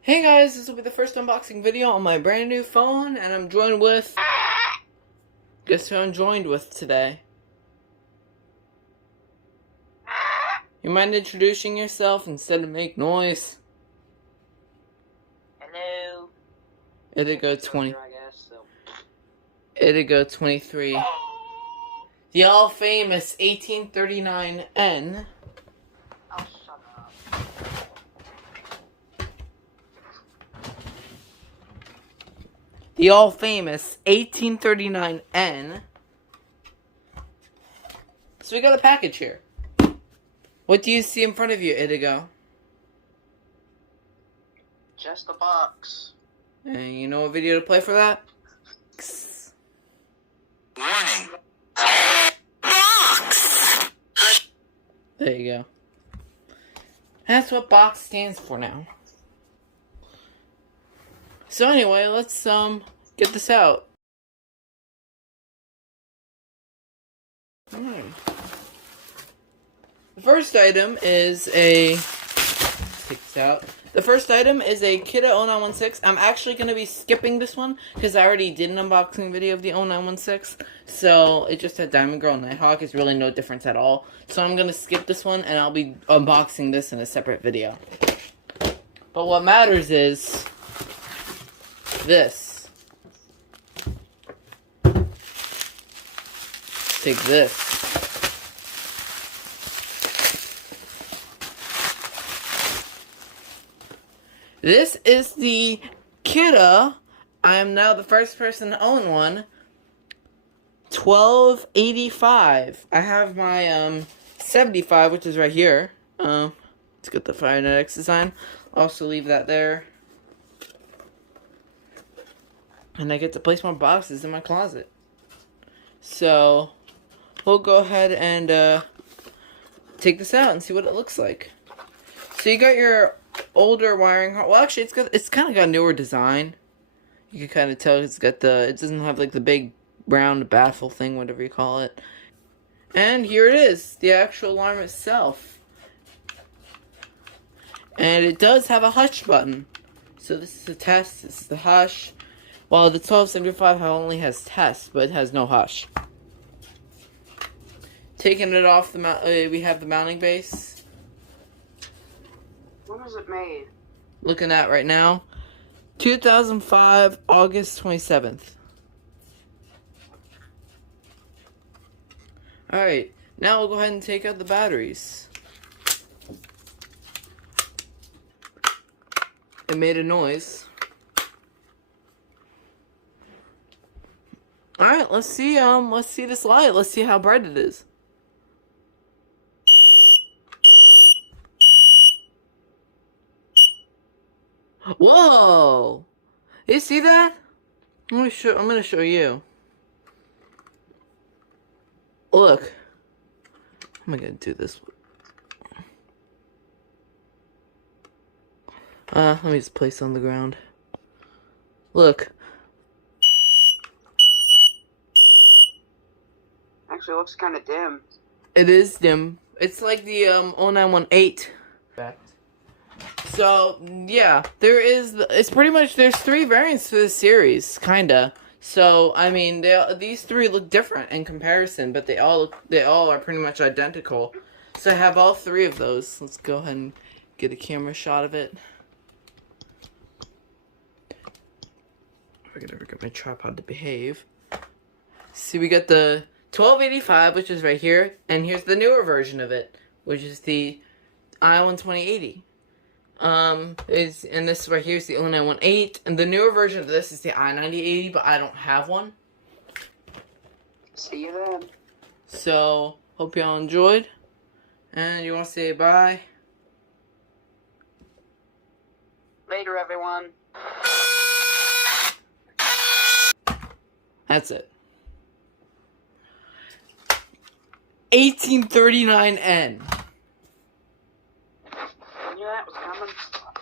Hey guys, this will be the first unboxing video on my brand new phone, and I'm joined with... Guess who I'm joined with today? You mind introducing yourself instead of make noise? Hello. It'd go 20. I guess, so. It'd go 23. The all-famous 1839N. Oh, shut up. The all-famous 1839N. So we got a package here. What do you see in front of you, Idigo? Just a box. And you know what video to play for that? Warning. Box! There you go. That's what box stands for now. So anyway, let's get this out. Alright. The first item is a... Take this out. The first item is a Kidde 0916. I'm actually going to be skipping this one because I already did an unboxing video of the 0916. So it just had Diamond Girl and Nighthawk. It's really no difference at all. So I'm going to skip this one and I'll be unboxing this in a separate video. But what matters is this. Take this. This is the Kidde. I am now the first person to own one. 1285. I have my 75, which is right here. Let's get the Fire Net X design. Also leave that there. And I get to place more boxes in my closet. So we'll go ahead and take this out and see what it looks like. So you got your older wiring. Well, actually, it's kind of got a newer design. You can kind of tell it doesn't have like the big round baffle thing, whatever you call it. And here it is, the actual alarm itself. And it does have a hush button. So this is the test. This is the hush. While the 1275 only has test, but it has no hush. Taking it off the mount, we have the mounting base. When was it made? Looking at right now, 2005, August 27th. Alright, now we'll go ahead and take out the batteries. It made a noise. Alright, let's see this light. Let's see how bright it is. Whoa! You see that? I'm gonna show you. Look. How am I gonna do this? Let me just place it on the ground. Look. Actually, it looks kind of dim. It is dim. It's like the 0918. So, yeah, it's pretty much, there's 3 variants for this series, kinda. So, I mean, these 3 look different in comparison, but they all are pretty much identical. So I have all 3 of those. Let's go ahead and get a camera shot of it. I gotta get my tripod to behave. See, we got the 1285, which is right here, and here's the newer version of it, which is the I-12080. And this right here is the 0918, and the newer version of this is the I-9080, but I don't have one. See you then. So, hope y'all enjoyed, and you want to say bye? Later, everyone. That's it. 1839N.